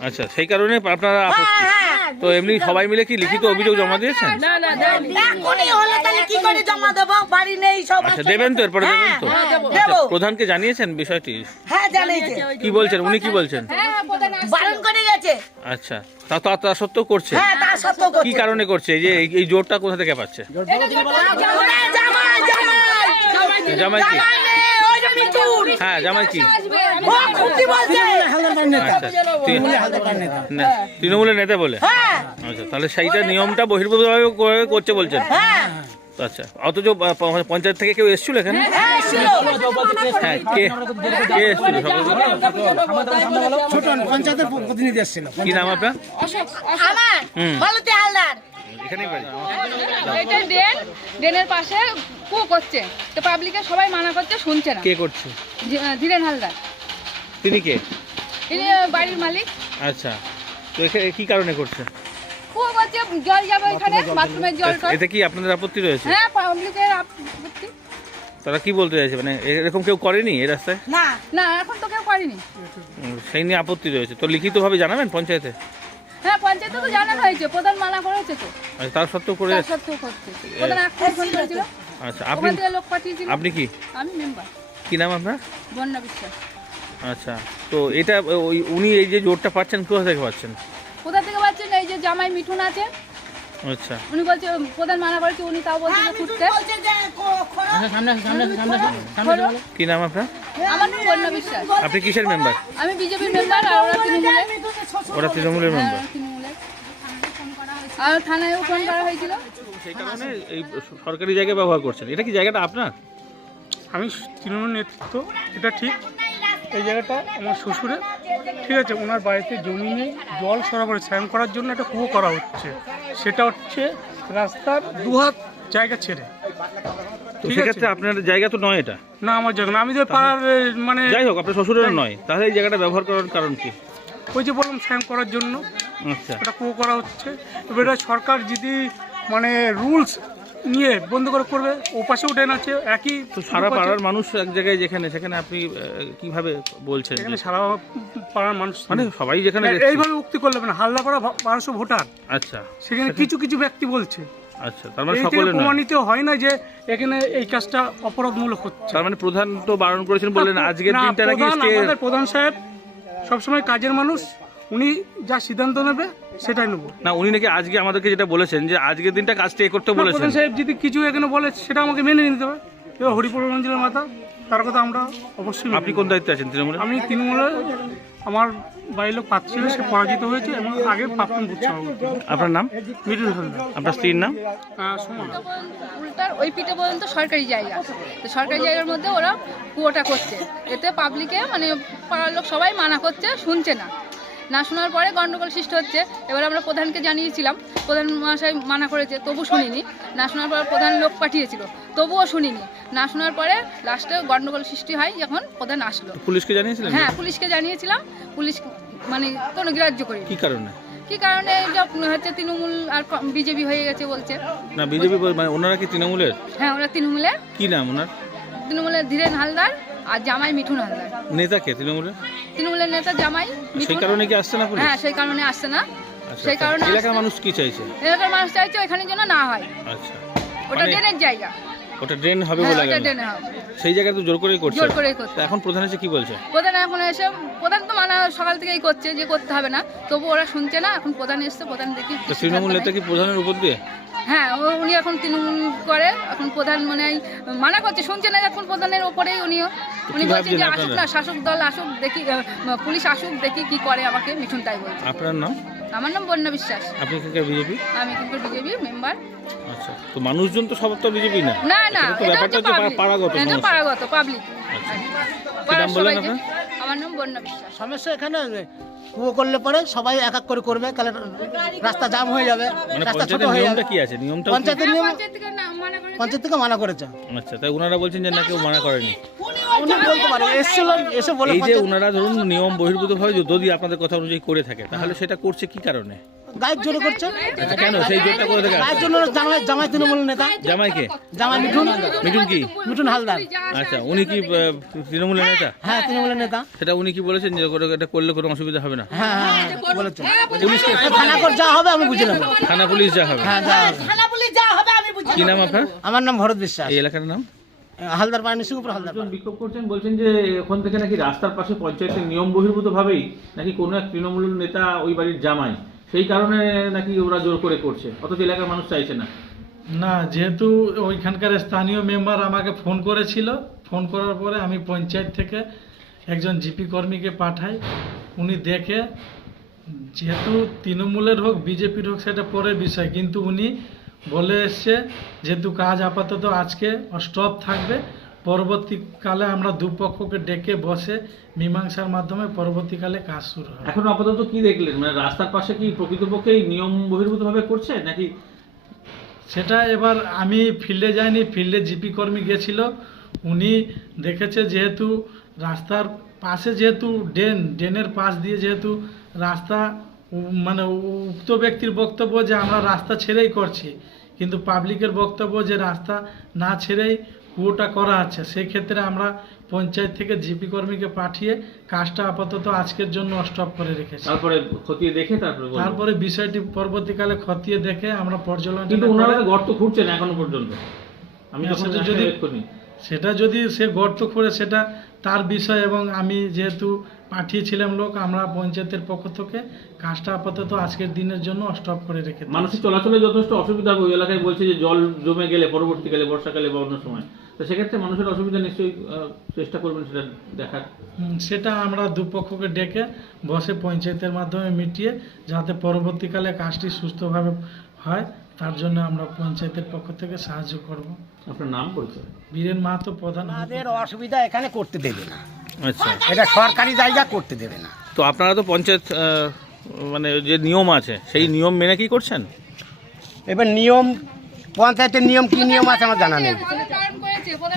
আচ্ছা, সেই কারণে আপনারা আপত্তি। তো এমনি সবাই মিলে কি লিখিত অভিযোগ জমা দিয়েছেন? আচ্ছা, দেবেন তো, এরপরে দেবেন তো? আচ্ছা, প্রধানকে জানিয়েছেন বিষয়টি? কি বলছেন উনি, কি বলছেন? আচ্ছা, তা সত্ত্বেও করছে? কি কারণে করছে? এই জোরটা কোথা থেকে পাচ্ছে? জামাই কি? হ্যাঁ, জামাই কি? তৃণমূলের নেতা বলে? আচ্ছা, তাহলে সেইটা নিয়মটা বহির্ভূতভাবে করছে বলছেন? আচ্ছা, অথচ পঞ্চায়েত থেকে কেউ এসেছিল এখানে? হ্যাঁ, কে এসেছিল? পঞ্চায়েতের প্রতিনিধি এসেছিল। কি নাম আপনার? এখানেই বাড়ি? এটা ড্রেনের পাশে কূপ করছে, তো পাবলিকের সবাই মানা করছে, শুনছে না। কে করছে? ধীরেন হালদার। তিনি কে? তিনি বাড়ির মালিক। আচ্ছা, তো এখানে কি কারণে করছে? কূপ করছে, জল যাবে এখানে, বাথরুমের জল। এতে কি আপনাদের আপত্তি রয়েছে? হ্যাঁ, পাবলিকের আপত্তি। তারা কি বলতে চাইছে, মানে এরকম কেউ করেনি এই রাস্তায়? না, এখন তো কেউ করেনি। সেই নিয়ে আপত্তি রয়েছে, তো লিখিতভাবে জানাবেন পঞ্চায়েতে? হ্যাঁ, পঞ্চায়েতে তো জানানো হয়েছে, প্রধান মানা করেছে তো। আচ্ছা, তার সত্ত্বেও করে তার সত্ত্বেও করছে। প্রধান এখন ফোন করেছিল, আচ্ছা, ওখান থেকে লোক পাঠিয়েছিল। আপনি কি? আমি মেম্বার। কি নাম আপনার? বন্যা বিশ্বাস। আচ্ছা, তো এটা উনি এই যে জোরটা পাচ্ছেন কোথা থেকে পাচ্ছেন? কোথা থেকে পাচ্ছেন? এই যে জামাই মিঠুন আছে, আচ্ছা, উনি বলছে প্রধান মানা করেছে, উনি তাও বলছে যে ছুটতে। কি নাম আপনার? আমার নাম বন্যা বিশ্বাস। আপনি কিসের মেম্বার? আমি বিজেপির মেম্বার, আর ওরা তৃণমূলের। ওরা তৃণমূলের মেম্বার। আর থানায়ও ফোন করা হয়েছিল। সেই কারণে এই সরকারি জায়গা ব্যবহার করছেন। এটা কি জায়গাটা আপনার? আমি তৃণমূল নেতৃত্ব, এটা ঠিক। এই জায়গাটা আমার শ্বশুরের, ঠিক আছে। ওনার বাড়িতে জমি নেই, জল সরবরাহ স্নান করার জন্য একটা কুয়ো করা হচ্ছে, সেটা হচ্ছে রাস্তার দুহাত জায়গা ছেড়ে। তো সেক্ষেত্রে আপনার জায়গা তো নয় এটা? না, আমার জায়গা না, আমি তো পাড়ার মানে যাই হোক, আপনার শ্বশুরের নয়, তাহলে এই জায়গাটা ব্যবহার করার কারণ কি? ওই যে বললাম, স্নান করার জন্য আচ্ছা, একটা কুয়ো করা হচ্ছে। এবার এটা সরকার যদি মানে রুলস নিয়ে বন্ধ করবে, ও পাশেও ড্রেন আছে একই। তো সারা পাড়ার মানুষ এক জায়গায় যেখানে সেখানে আপনি কিভাবে বলছেন? এখানে সারা পাড়ার মানুষ মানে সবাই যেখানে এইভাবে উক্তি করলে হবে না। হালদাপাড়া 1200 ভোটার, আচ্ছা, সেখানে কিছু কিছু ব্যক্তি বলছে। আচ্ছা, তার মানে এই থেকে সকলে নয়। প্রমাণিত হয় না যে এখানে এই কাজটা অপরাধমূলক হচ্ছে। তার মানে প্রধান তো বারণ করেছেন, বললেন আজকের না, দিনটা নাকি প্রধান, আমাদের প্রধান সাহেব সবসময় কাজের মানুষ, উনি যা সিদ্ধান্ত নেবে সেটাই নেব। না, উনি নাকি আজকে আমাদেরকে যেটা বলেছেন যে আজকের দিনটা কাজ স্টে করতে বলেছেন। প্রধান সাহেব যদি কিছু এখানে বলে সেটা আমাকে মেনে নিতে হবে। এবার হরিপুর অঞ্চলের মাথা, তার কথা আমরা অবশ্যই মেনে আপনি নেব। কোন দায়িত্বে আছেন তৃণমূলে? আমি তৃণমূলে, আমার বাড়ির লোক পাত্র ছিল, সে পরাজিত হয়েছে এবং আগে প্রাক্তন বুথ সভাপতি। আপনার নাম? মিটুল হালদার। আপনার স্ত্রীর নাম? সুমন। উল্টার ওই পিঠে পর্যন্ত সরকারি জায়গা, তো সরকারি জায়গার মধ্যে ওরা কুয়োটা করছে। এতে পাবলিকে মানে পাড়ার লোক সবাই মানা করছে, শুনছে না। না শোনার পরে গন্ডগোল সৃষ্টি হচ্ছে। এবার আমরা প্রধানকে জানিয়েছিলাম, প্রধান মহাশয় মানা করেছে, তবু শুনিনি। না শোনার পর প্রধান লোক পাঠিয়েছিল, তবুও শুনিনি। না শোনার পরে লাস্টে গন্ডগোল সৃষ্টি হয়, যখন প্রধান আসলো। পুলিশকে জানিয়েছিলেন? হ্যাঁ, পুলিশকে জানিয়েছিলাম। পুলিশ মানে কোনো গ্রাহ্য করেনি। কি কারণে? কি কারণে? হচ্ছে তৃণমূল আর বিজেপি হয়ে গেছে বলছে। না, বিজেপি মানে ওনারা কি তৃণমূলের? হ্যাঁ, ওরা তৃণমূলের। কি নাম ওনার? তৃণমূলের ধীরেন হালদার আর জামাই মিঠুন হালদার। নেতা কে তৃণমূলের? তৃণমূলের নেতা জামাই সেই মিঠুন। কারণে কি আসছে না পুলিশ? হ্যাঁ, সেই কারণে আসছে না। আচ্ছা, সেই কারণে এলাকার মানুষ কি চাইছে? এলাকার মানুষ চাইছে এখানে যেন না হয়। আচ্ছা, ওটা ড্রেনের জায়গা। ওটা ড্রেন হবে হ্যাঁ, বলে ওটা গেল। ড্রেনে হবে। সেই জায়গায় তো জোর করেই করছে। জোর করেই করছে। তা এখন প্রধান এসে কি বলছে? প্রধান এখন এসে, প্রধান তো মানা সকাল থেকেই করছে যে করতে হবে না, তবু ওরা শুনছে না। এখন প্রধান এসছে, প্রধান দেখি তো তৃণমূল নেতা কি প্রধানের উপর দিয়ে? হ্যাঁ, উনি এখন তৃণমূল করে। এখন প্রধান মানে মানা করছে, শুনছে না। এখন প্রধানের ওপরেই উনি বলছেন যে আসুক না, শাসক দল আসুক, দেখি পুলিশ আসুক, দেখি কি করে আমাকে। মিঠুন তাই বলছে। আপনার নাম? আমার নাম বন্যা বিশ্বাস। আপনি এখানকার বিজেপি? আমি কিন্তু বিজেপি মেম্বার। আচ্ছা, তো মানুষজন তো সব তো বিজেপি না? না না, এটা তো এটা ব্যাপারটা হচ্ছে হচ্ছে পাড়াগত এটা সমস্যা। পাড়াগত পাবলিক। আচ্ছা, কি নাম বললেন আপনার? আমার নাম বন্যা বিশ্বাস। সমস্যা এখানে কুয়ো করলে পরে সবাই এক এক করে করবে, তাহলে রাস্তা জাম হয়ে যাবে, মানে রাস্তা ছোট পঞ্চায়েতের হয়ে নিয়মটা যাবে। কি আছে? নিয়মটা পঞ্চায়েতের নিয়ম, পঞ্চায়েত থেকে মানা করেছে। পঞ্চায়েত থেকে মানা করেছে। আচ্ছা, তাই ওনারা বলছেন যে না, কেউ মানা করেনি। উনি বলতে পারে, এসেছিল, এসে বলে এই যে পঞ্চায়েত- ওনারা ধরুন নিয়ম বহির্ভূতভাবে যদি আপনাদের কথা অনুযায়ী করে থাকে, তাহলে সেটা করছে কি কারণে? গায়ের জোরে করছে। আচ্ছা, কেন সেই জোরটা করে থেকে গায়ের জন্য জামাই তৃণমূল নেতা, জামাইকে জামাই মিঠুন কি মিঠুন হালদার। আচ্ছা, উনি কি তৃণমূলের নেতা? হ্যাঁ, তৃণমূলের নেতা। সেটা উনি কি বলেছেন যে এটা করলে কোনো অসুবিধা হবে না? হ্যাঁ হ্যাঁ হ্যাঁ, বলেছে থানা করে যা হবে আমি বুঝে নেবো। থানা পুলিশ যা হবে? হ্যাঁ, যা হবে। কি নাম আপনার? আমার নাম ভরত বিশ্বাস, এই এলাকার নাম হালদার পাড়া, নিশিংহপুর হালদার পাড়া। বিক্ষোভ করছেন, বলছেন যে এখন থেকে নাকি রাস্তার পাশে পঞ্চায়েতের নিয়ম বহির্ভূত ভাবেই নাকি কোনো এক তৃণমূল নেতা ওই বাড়ির জামাই, সেই কারণে নাকি ওরা জোর করে করছে, অথচ এলাকার মানুষ চাইছে না। না, যেহেতু ওইখানকার স্থানীয় মেম্বার আমাকে ফোন করেছিল, ফোন করার পরে আমি পঞ্চায়েত থেকে একজন জিপি কর্মীকে পাঠাই। উনি দেখে, যেহেতু তৃণমূলের হোক বিজেপির হোক সেটা পরের বিষয়, কিন্তু উনি বলে এসছে যেহেতু কাজ আপাতত আজকে স্টপ থাকবে, পরবর্তীকালে আমরা দুপক্ষকে ডেকে বসে মীমাংসার মাধ্যমে পরবর্তীকালে কাজ শুরু হবে। এখন আপাতত কি দেখলেন, মানে রাস্তার পাশে কি প্রকৃতপক্ষে নিয়ম বহির্ভূত ভাবে করছে নাকি? সেটা এবার আমি ফিল্ডে যাইনি, ফিল্ডে জিপি কর্মী গেছিল। উনি দেখেছে যেহেতু রাস্তার পাশে যেহেতু ড্রেনের পাশ দিয়ে যেহেতু রাস্তা, মানে উক্ত ব্যক্তির বক্তব্য যে আমরা রাস্তা ছেড়েই করছি, কিন্তু পাবলিকের বক্তব্য যে রাস্তা না ছেড়েই কুয়োটা করা আছে। সেই ক্ষেত্রে আমরা পঞ্চায়েত থেকে জিপি কর্মীকে পাঠিয়ে কাজটা আপাতত আজকের জন্য স্টপ করে রেখেছি। তারপরে খতিয়ে দেখে তারপরে বিষয়টি পরবর্তীকালে খতিয়ে দেখে আমরা পর্যালোচনা। কিন্তু ওনারা গর্ত খুঁড়ছেন এখনো পর্যন্ত, আমি সেটা যদি সে গর্ত করে সেটা তার বিষয়, এবং আমি যেহেতু পাঠিয়েছিলাম লোক, আমরা পঞ্চায়েতের পক্ষ থেকে কাজটা আপাতত আজকের দিনের জন্য স্টপ করে রেখে। মানুষের চলাচলে যথেষ্ট অসুবিধা হবে ওই এলাকায়, বলছে যে জল জমে গেলে পরবর্তীকালে বর্ষাকালে বা অন্য সময়, তো সেক্ষেত্রে মানুষের অসুবিধা নিশ্চয়ই চেষ্টা করবেন সেটা দেখার। সেটা আমরা দুপক্ষকে ডেকে বসে পঞ্চায়েতের মাধ্যমে মিটিয়ে যাতে পরবর্তীকালে কাজটি সুস্থভাবে হয়, তার জন্য আমরা পঞ্চায়েতের পক্ষ থেকে সাহায্য করব। আপনার নাম পরিচয়? বীরেন মাহাতো, প্রধান। আমাদের অসুবিধা এখানে করতে দেবে না, আচ্ছা, এটা সরকারি জায়গা, করতে দেবে না। তো আপনারা তো পঞ্চায়েত মানে যে নিয়ম আছে সেই নিয়ম মেনে কি করছেন? এবার নিয়ম, পঞ্চায়েতের নিয়ম কি নিয়ম আছে আমার জানা নেই,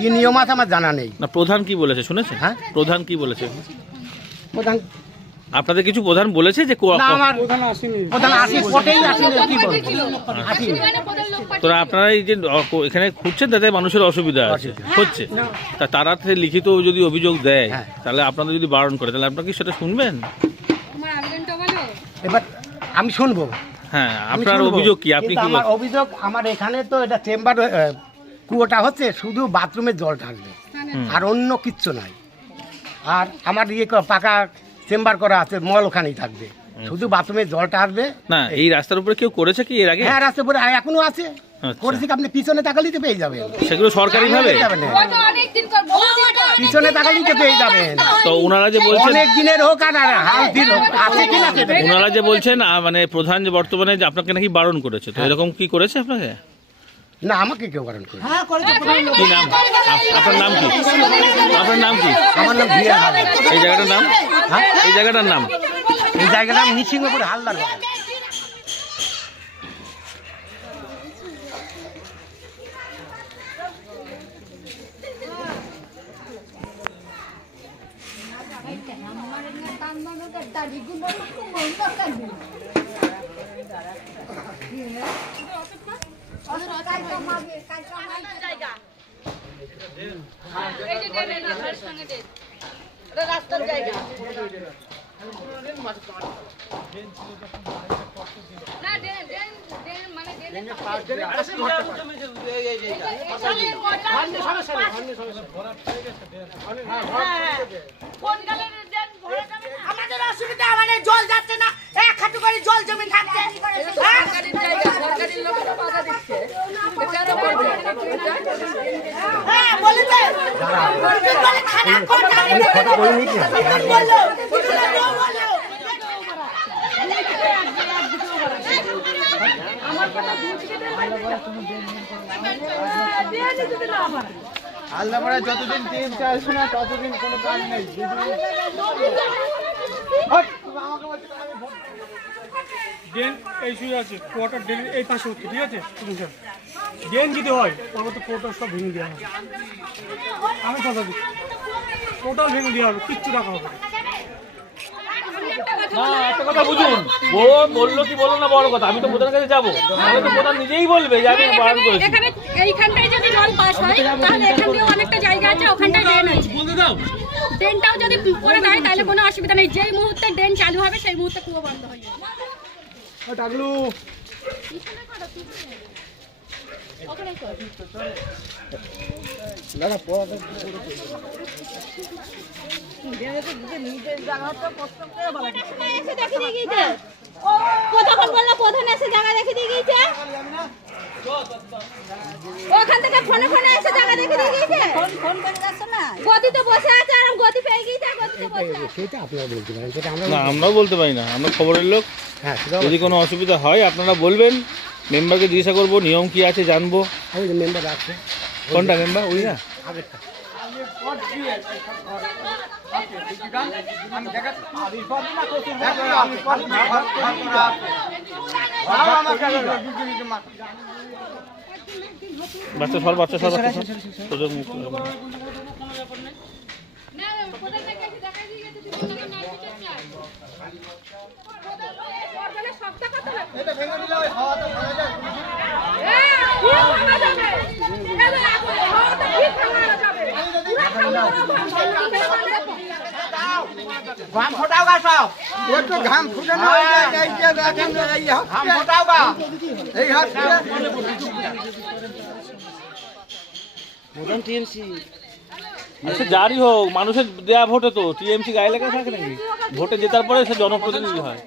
কি নিয়ম আছে আমার জানা নেই। না, প্রধান কি বলেছে শুনেছেন? হ্যাঁ, প্রধান কি বলেছে? প্রধান আপনাদের কিছু প্রধান বলেছে যে না, আমার প্রধান আসি কোটেই আসেনি, কি বলবো, আসেনি। তোরা আপনারা এই যে এখানে খুঁজছেন তাতে মানুষের অসুবিধা আছে হচ্ছে, তা তারা লিখিত যদি অভিযোগ দেয় হ্যাঁ, তাহলে আপনাদের যদি বারণ করে তাহলে আপনারা কি সেটা শুনবেন? এবার আমি শুনবো। হ্যাঁ, আমি আপনার শুনবো। অভিযোগ কি? আপনি কিন্তু কি আমার অভিযোগ, আমার এখানে তো এটা চেম্বার, কুয়োটা হচ্ছে শুধু বাথরুমের জল ঢালবে, আর অন্য কিচ্ছু নাই। আর আমার পাকা চেম্বার করা আছে, মল ওখানেই থাকবে, শুধু বাথরুমের জলটা আসবে। না, এই রাস্তার উপরে কেউ করেছে কি এর আগে? হ্যাঁ, রাস্তার উপরে এখনো আছে, আচ্ছা। করেছি, আপনি পিছনে তাকালিতে পেয়ে যাবেন, সেগুলো সরকারি ভাবে পিছনে তাকালিতে পেয়ে যাবেন। তো ওনারা যে বলছেন অনেক দিনের হোক আর হাল দিন হোক, আছে কিনা সেটা। ওনারা যে বলছেন মানে প্রধান যে বর্তমানে যে আপনাকে নাকি বারণ করেছে, তো এরকম কি করেছে আপনাকে? না, আমাকে কেউ বারণ করে। কি নাম আপনার? নাম কি আপনার? নাম কি? আমার নাম ভিড় হালদার। এই জায়গাটার নাম? হ্যাঁ, এই জায়গাটার নাম? এই জায়গার নাম নিশিংহপুর হালদার। রাস্তার জায়গা না, মানে আমাদের অসুবিধা, আমাদের জল যাচ্ছে না, এক হাঁটু করে জল জমি থাকছে। হ্যাঁ, বলেছে আলদাপাড়া যতদিন ট্রেন চাইছে না ততদিন কোনো কাজ নেই। ড্রেন এই শুয়ে আছে, কোয়াটার ড্রেন এই পাশে হচ্ছে, ঠিক আছে? ড্রেন যদি হয় তাহলে তো কোয়াটার সব ভেঙে দেওয়া হবে। আমি কথা দিচ্ছি, টোটাল ভেঙে দেওয়া হবে, কিচ্ছু রাখা হবে না। না একটা কথা বুঝুন, ও বললো কি বললো না বড় কথা, আমি তো প্রধানের কাছে যাবো, তাহলে তো প্রধান নিজেই বলবে যে আমি বারণ করেছি। এখানে এইখানটায় যদি জল পাস হয় তাহলে এখান দিয়ে অনেকটা জায়গা আছে, ওখানটায় ড্রেন আছে। ড্রেনটাও যদি করে দেয় তাহলে কোনো অসুবিধা নেই, যেই মুহূর্তে ড্রেন চালু হবে সেই মুহূর্তে কুয়ো বন্ধ হয়ে যাবে। কতক্ষণ বললো প্রধান এসে জায়গা দেখে দিয়ে গিয়েছে, ওখান থেকে ফোনে ফোনে এসে জায়গা দেখে দিয়ে গিয়েছে। ফোন করে যাচ্ছে না, গতিতে বসে আছে আর গতি পেয়ে গিয়েছে, গতিতে বসে আছে। সেটা আপনারা বলতে পারেন, সেটা আমরা না আমরাও বলতে পারি না, আমরা খবরের লোক। হ্যাঁ সেটা যদি কোনো অসুবিধা হয় আপনারা বলবেন, মেম্বারকে জিজ্ঞাসা করবো নিয়ম কি আছে জানবো। ওই যে মেম্বার আছে কোনটা মেম্বার? ওই না আগেরটা। বাচ্চা সর, বাচ্চা সর, বাচ্চা সর। তোদের মুখ না, প্রধানকে এসে দেখাই দিয়ে গেছে, তুমি তো নাই বিচার চাই। প্রধান বলে সবটা কথা হবে। এটা ভেঙে দিলে ওই হাওয়াটা ভাঙা যাবে। কি ভাঙা যাবে? এলো এখন হাওয়াটা কি ভাঙা যাবে? ঘাম ফোটাও গা সব, ওই তো ঘাম ফুটে না, এই যে দেখেন এই ঘাম ফোটাও গা, এই হাত আচ্ছা যারই হোক, মানুষের দেয়া ভোটে তো টিএমসি গায়ে লেখা থাকে নাকি? ভোটে জেতার পরে সে জনপ্রতিনিধি হয়।